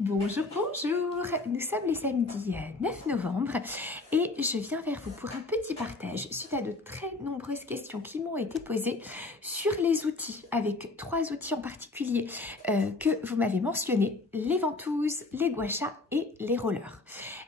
Bonjour, bonjour. Nous sommes le samedi 9 novembre et je viens vers vous pour un petit partage suite à de très nombreuses questions qui m'ont été posées sur les outils, avec 3 outils en particulier que vous m'avez mentionnés, les ventouses, les gua sha et les rollers.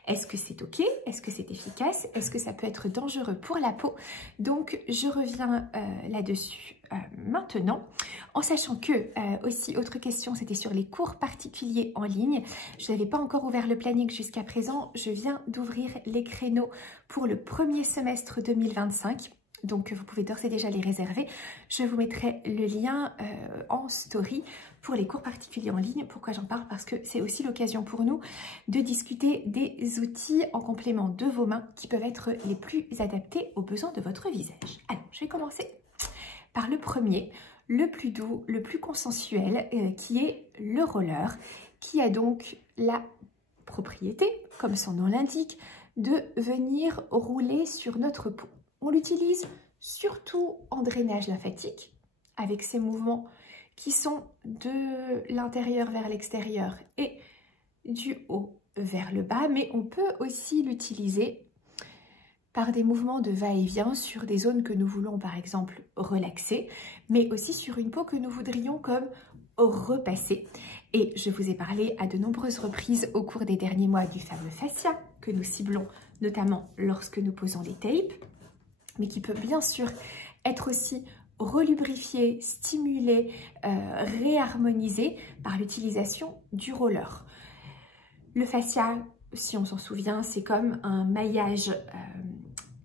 Est-ce que c'est ok? Est-ce que c'est efficace? Est-ce que ça peut être dangereux pour la peau? Donc je reviens là-dessus maintenant, en sachant que aussi autre question, c'était sur les cours particuliers en ligne. Je n'avais pas encore ouvert le planning jusqu'à présent. Je viens d'ouvrir les créneaux pour le premier semestre 2025. Donc, vous pouvez d'ores et déjà les réserver. Je vous mettrai le lien en story pour les cours particuliers en ligne. Pourquoi j'en parle? Parce que c'est aussi l'occasion pour nous de discuter des outils en complément de vos mains qui peuvent être les plus adaptés aux besoins de votre visage. Alors, je vais commencer par le premier, le plus doux, le plus consensuel, qui est le roller, qui a donc la propriété, comme son nom l'indique, de venir rouler sur notre peau. On l'utilise surtout en drainage lymphatique, avec ces mouvements qui sont de l'intérieur vers l'extérieur et du haut vers le bas, mais on peut aussi l'utiliser par des mouvements de va-et-vient sur des zones que nous voulons par exemple relaxer, mais aussi sur une peau que nous voudrions comme repasser. Et je vous ai parlé à de nombreuses reprises au cours des derniers mois du fameux fascia que nous ciblons notamment lorsque nous posons les tapes, mais qui peut bien sûr être aussi relubrifié, stimulé, réharmonisé par l'utilisation du roller. Le fascia, si on s'en souvient, c'est comme un maillage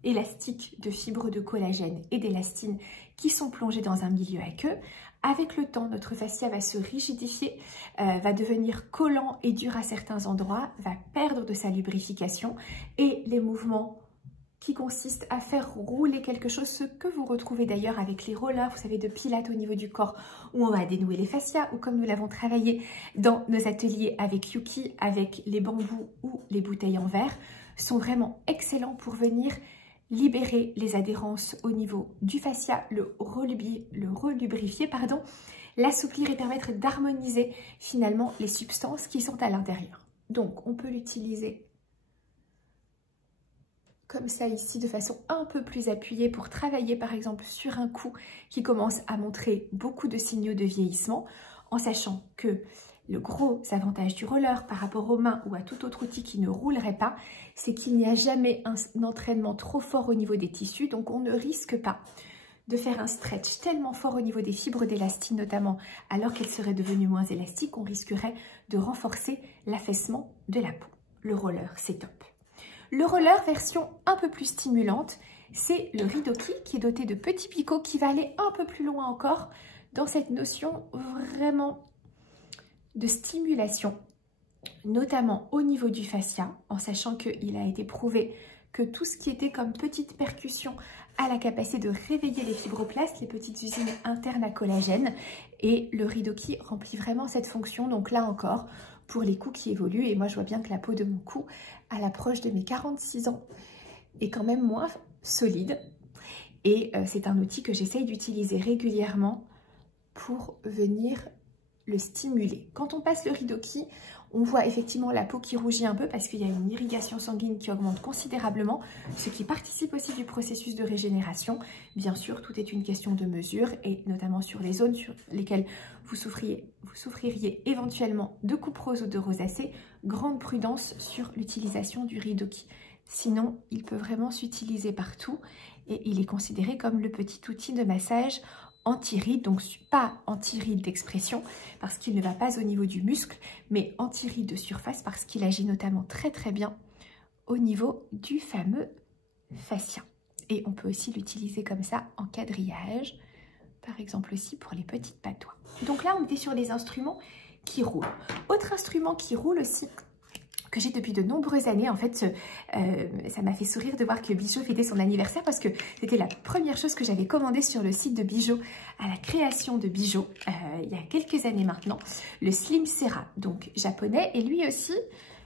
élastique de fibres de collagène et d'élastine qui sont plongées dans un milieu aqueux. Avec le temps, notre fascia va se rigidifier, va devenir collant et dur à certains endroits, va perdre de sa lubrification et les mouvements qui consistent à faire rouler quelque chose, ce que vous retrouvez d'ailleurs avec les rollers, vous savez, de pilates au niveau du corps, où on va dénouer les fascias, ou comme nous l'avons travaillé dans nos ateliers avec Yuki, avec les bambous ou les bouteilles en verre, sont vraiment excellents pour venir libérer les adhérences au niveau du fascia, le relubrifier, l'assouplir et permettre d'harmoniser finalement les substances qui sont à l'intérieur. Donc on peut l'utiliser comme ça ici, de façon un peu plus appuyée pour travailler par exemple sur un cou qui commence à montrer beaucoup de signaux de vieillissement, en sachant que le gros avantage du roller par rapport aux mains ou à tout autre outil qui ne roulerait pas, c'est qu'il n'y a jamais un entraînement trop fort au niveau des tissus, donc on ne risque pas de faire un stretch tellement fort au niveau des fibres d'élastine notamment, alors qu'elles seraient devenues moins élastiques, on risquerait de renforcer l'affaissement de la peau. Le roller, c'est top. Le roller version un peu plus stimulante, c'est le Ridoki qui est doté de petits picots qui va aller un peu plus loin encore dans cette notion vraiment de stimulation, notamment au niveau du fascia, en sachant qu'il a été prouvé que tout ce qui était comme petite percussion a la capacité de réveiller les fibroblastes, les petites usines internes à collagène, et le Ridoki remplit vraiment cette fonction. Donc là encore, pour les coups qui évoluent, et moi je vois bien que la peau de mon cou à l'approche de mes 46 ans est quand même moins solide, et c'est un outil que j'essaye d'utiliser régulièrement pour venir le stimuler. Quand on passe le Ridoki, on voit effectivement la peau qui rougit un peu parce qu'il y a une irrigation sanguine qui augmente considérablement, ce qui participe aussi du processus de régénération. Bien sûr, tout est une question de mesure et notamment sur les zones sur lesquelles vous souffririez éventuellement de coupe rose ou de rosacée, grande prudence sur l'utilisation du Ridoki. Sinon, il peut vraiment s'utiliser partout et il est considéré comme le petit outil de massage anti-rides, donc pas anti-rides d'expression parce qu'il ne va pas au niveau du muscle, mais anti-rides de surface parce qu'il agit notamment très très bien au niveau du fameux fascia. Et on peut aussi l'utiliser comme ça en quadrillage, par exemple aussi pour les petites patois. Donc là, on était sur les instruments qui roulent. Autre instrument qui roule aussi, que j'ai depuis de nombreuses années, en fait, ça m'a fait sourire de voir que Bijou fêtait son anniversaire parce que c'était la première chose que j'avais commandée sur le site de Bijou à la création de Bijou, il y a quelques années maintenant, le Slim Serra, donc japonais, et lui aussi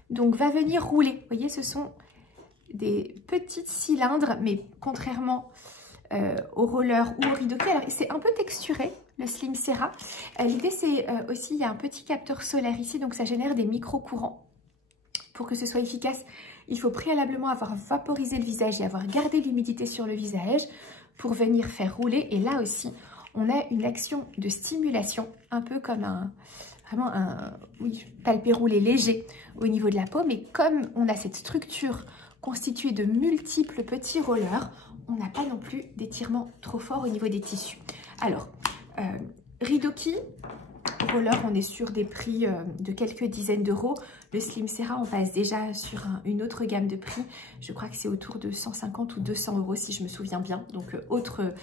donc va venir rouler. Vous voyez, ce sont des petits cylindres, mais contrairement au roller ou au Ridoki, alors c'est un peu texturé, le Slim Cera. L'idée, c'est aussi, il y a un petit capteur solaire ici, donc ça génère des micro-courants. Pour que ce soit efficace, il faut préalablement avoir vaporisé le visage et avoir gardé l'humidité sur le visage pour venir faire rouler. Et là aussi, on a une action de stimulation, un peu comme oui, palpé roulé léger au niveau de la peau. Mais comme on a cette structure constituée de multiples petits rollers, on n'a pas non plus d'étirement trop fort au niveau des tissus. Alors, Ridoki roller, on est sur des prix de quelques dizaines d'euros. Le Slim Cera, on passe déjà sur une autre gamme de prix. Je crois que c'est autour de 150 ou 200 euros si je me souviens bien. Donc, autre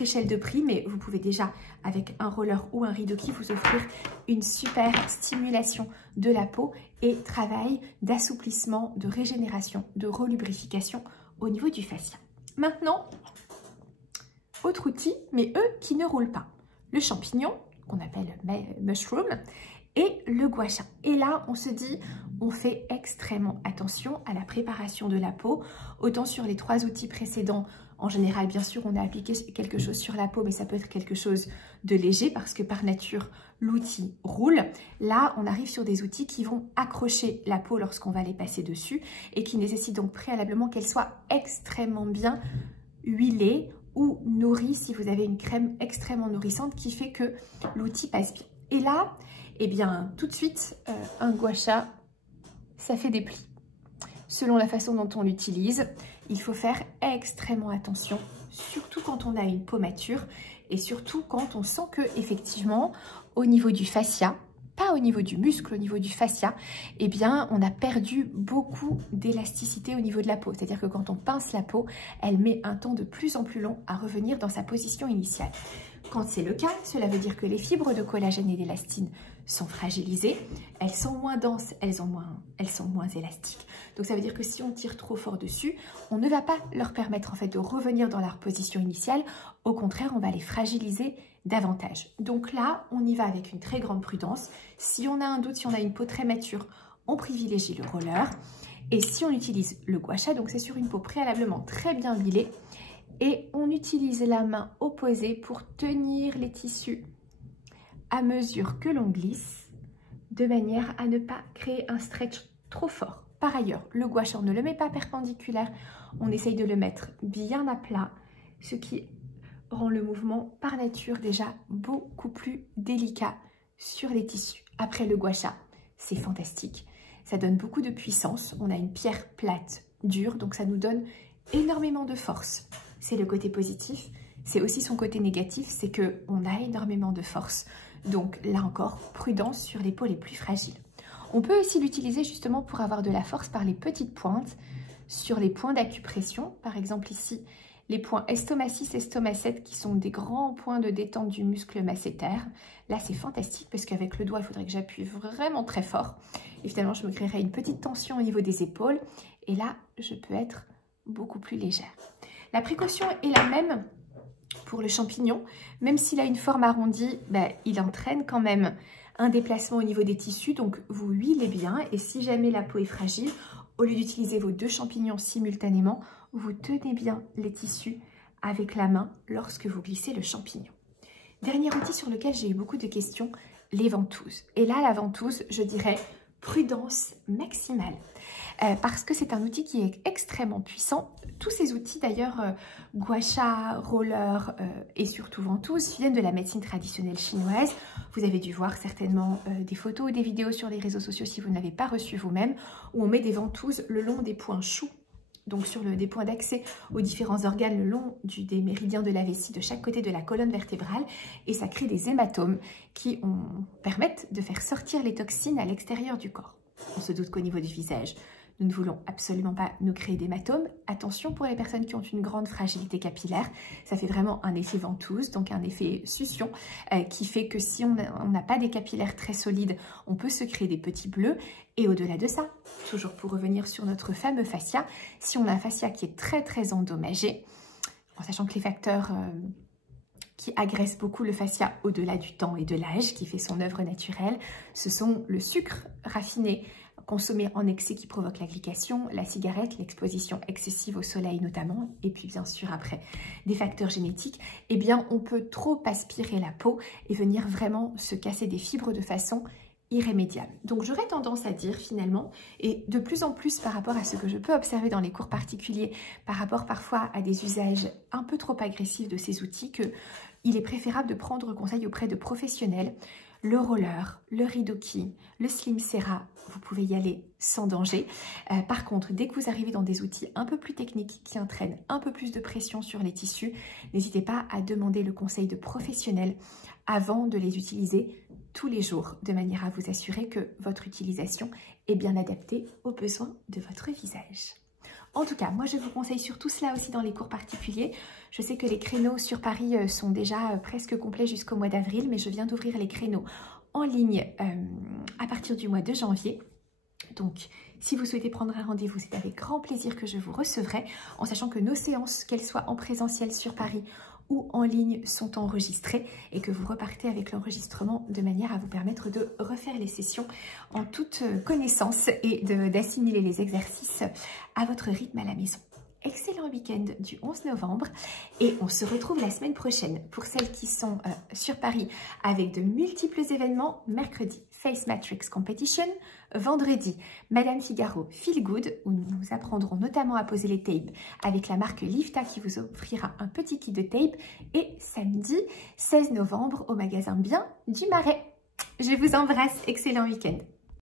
échelle de prix. Mais vous pouvez déjà, avec un roller ou un Ridoki, vous offrir une super stimulation de la peau et travail d'assouplissement, de régénération, de relubrification au niveau du fascia. Maintenant, autre outil, mais eux qui ne roulent pas. Le champignon, qu'on appelle mushroom, et le gua sha. Et là, on se dit, on fait extrêmement attention à la préparation de la peau. Autant sur les 3 outils précédents, en général, bien sûr, on a appliqué quelque chose sur la peau, mais ça peut être quelque chose de léger parce que par nature, l'outil roule. Là, on arrive sur des outils qui vont accrocher la peau lorsqu'on va les passer dessus et qui nécessitent donc préalablement qu'elle soit extrêmement bien huilée ou nourrie si vous avez une crème extrêmement nourrissante qui fait que l'outil passe bien. Et là, eh bien, tout de suite, un gua sha, ça fait des plis. Selon la façon dont on l'utilise, il faut faire extrêmement attention, surtout quand on a une peau mature et surtout quand on sent que, effectivement, au niveau du fascia, pas au niveau du muscle, au niveau du fascia, eh bien, on a perdu beaucoup d'élasticité au niveau de la peau. C'est-à-dire que quand on pince la peau, elle met un temps de plus en plus long à revenir dans sa position initiale. Quand c'est le cas, cela veut dire que les fibres de collagène et d'élastine sont fragilisées, elles sont moins denses, elles sont moins élastiques. Donc ça veut dire que si on tire trop fort dessus, on ne va pas leur permettre en fait de revenir dans leur position initiale. Au contraire, on va les fragiliser davantage. Donc là, on y va avec une très grande prudence. Si on a un doute, si on a une peau très mature, on privilégie le roller. Et si on utilise le gua sha, donc c'est sur une peau préalablement très bien huilée, et on utilise la main opposée pour tenir les tissus à mesure que l'on glisse, de manière à ne pas créer un stretch trop fort. Par ailleurs, le gua sha, on ne le met pas perpendiculaire, on essaye de le mettre bien à plat, ce qui rend le mouvement par nature déjà beaucoup plus délicat sur les tissus. Après le gua sha, c'est fantastique, ça donne beaucoup de puissance, on a une pierre plate, dure, donc ça nous donne énormément de force. C'est le côté positif, c'est aussi son côté négatif, c'est qu'on a énormément de force. Donc là encore, prudence sur les peaux les plus fragiles. On peut aussi l'utiliser justement pour avoir de la force par les petites pointes, sur les points d'acupression, par exemple ici, les points estomac 6, estomac 7 qui sont des grands points de détente du muscle masséter. Là, c'est fantastique parce qu'avec le doigt, il faudrait que j'appuie vraiment très fort. Et finalement, je me créerai une petite tension au niveau des épaules. Et là, je peux être beaucoup plus légère. La précaution est la même pour le champignon. Même s'il a une forme arrondie, il entraîne quand même un déplacement au niveau des tissus. Donc, vous huilez bien. Et si jamais la peau est fragile, au lieu d'utiliser vos 2 champignons simultanément, vous tenez bien les tissus avec la main lorsque vous glissez le champignon. Dernier outil sur lequel j'ai eu beaucoup de questions, les ventouses. Et là, la ventouse, je dirais prudence maximale. Parce que c'est un outil qui est extrêmement puissant. Tous ces outils d'ailleurs, gua sha, roller et surtout ventouse, viennent de la médecine traditionnelle chinoise. Vous avez dû voir certainement des photos ou des vidéos sur les réseaux sociaux si vous ne l'avez pas reçu vous-même, où on met des ventouses le long des points choux, donc sur des points d'accès aux différents organes le long des méridiens de la vessie de chaque côté de la colonne vertébrale, et ça crée des hématomes qui permettent de faire sortir les toxines à l'extérieur du corps. On se doute qu'au niveau du visage, nous ne voulons absolument pas nous créer d'hématomes. Attention pour les personnes qui ont une grande fragilité capillaire, ça fait vraiment un effet ventouse, donc un effet succion, qui fait que si on n'a pas des capillaires très solides, on peut se créer des petits bleus. Et au-delà de ça, toujours pour revenir sur notre fameux fascia, si on a un fascia qui est très endommagé, en sachant que les facteurs qui agresse beaucoup le fascia au-delà du temps et de l'âge, qui fait son œuvre naturelle. Ce sont le sucre raffiné, consommé en excès qui provoque la glycation, la cigarette, l'exposition excessive au soleil notamment, et puis bien sûr après des facteurs génétiques, eh bien on peut trop aspirer la peau et venir vraiment se casser des fibres de façon irrémédiable. Donc j'aurais tendance à dire finalement, et de plus en plus par rapport à ce que je peux observer dans les cours particuliers, par rapport parfois à des usages un peu trop agressifs de ces outils, qu'il est préférable de prendre conseil auprès de professionnels. Le roller, le Ridoki, le Slim Cera, vous pouvez y aller sans danger. Par contre, dès que vous arrivez dans des outils un peu plus techniques qui entraînent un peu plus de pression sur les tissus, n'hésitez pas à demander le conseil de professionnels avant de les utiliser tous les jours, de manière à vous assurer que votre utilisation est bien adaptée aux besoins de votre visage. En tout cas, moi je vous conseille surtout cela aussi dans les cours particuliers. Je sais que les créneaux sur Paris sont déjà presque complets jusqu'au mois d'avril, mais je viens d'ouvrir les créneaux en ligne à partir du mois de janvier. Donc, si vous souhaitez prendre un rendez-vous, c'est avec grand plaisir que je vous recevrai, en sachant que nos séances, qu'elles soient en présentiel sur Paris ou en ligne, sont enregistrées et que vous repartez avec l'enregistrement de manière à vous permettre de refaire les sessions en toute connaissance et d'assimiler les exercices à votre rythme à la maison. Excellent week-end du 11 novembre et on se retrouve la semaine prochaine pour celles qui sont sur Paris avec de multiples événements. Mercredi, Face Matrix Competition. Vendredi, Madame Figaro Feel Good où nous apprendrons notamment à poser les tapes avec la marque Lifta qui vous offrira un petit kit de tape. Et samedi, 16 novembre au magasin Bien du Marais. Je vous embrasse, excellent week-end.